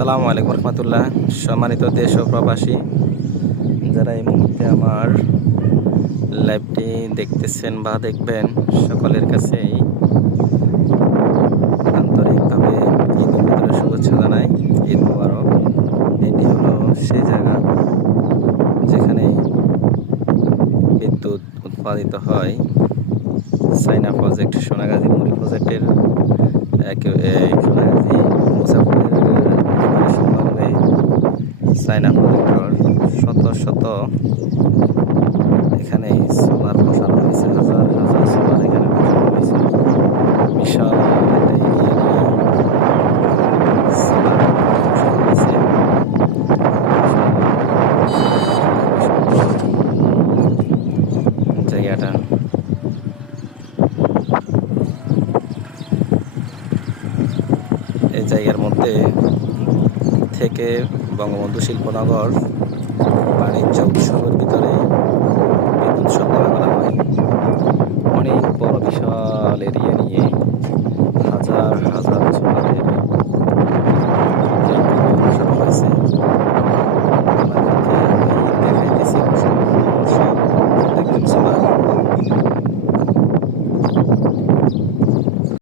আসসালামু আলাইকুম রহমতুল্লাহ। সম্মানিত দেশ ও প্রবাসী, যারা এই মুহূর্তে আমার লাইভটি দেখতেছেন বা দেখবেন, সকলের কাছেই আন্তরিকভাবে শুভেচ্ছা জানাই। ঈদ মুবারক। এটি হলো সেই জায়গা যেখানে বিদ্যুৎ উৎপাদিত হয়। সাইনা প্রজেক্ট, সোনাগাজী মুড়ি প্রজেক্টের সোনাগাজী সাইনা প্রজেক্টর শত শত এখানে সোলার বসানো হয়েছে, হাজার হাজার সোলার এখানে বসানো হয়েছে। বিশাল জায়গার মধ্যে থেকে বঙ্গবন্ধু শিল্পনগর বাণিজ্য উৎসবের ভিতরে বিদ্যুৎ সরবরাহ করা হয়। অনেক বড় বিশাল এরিয়া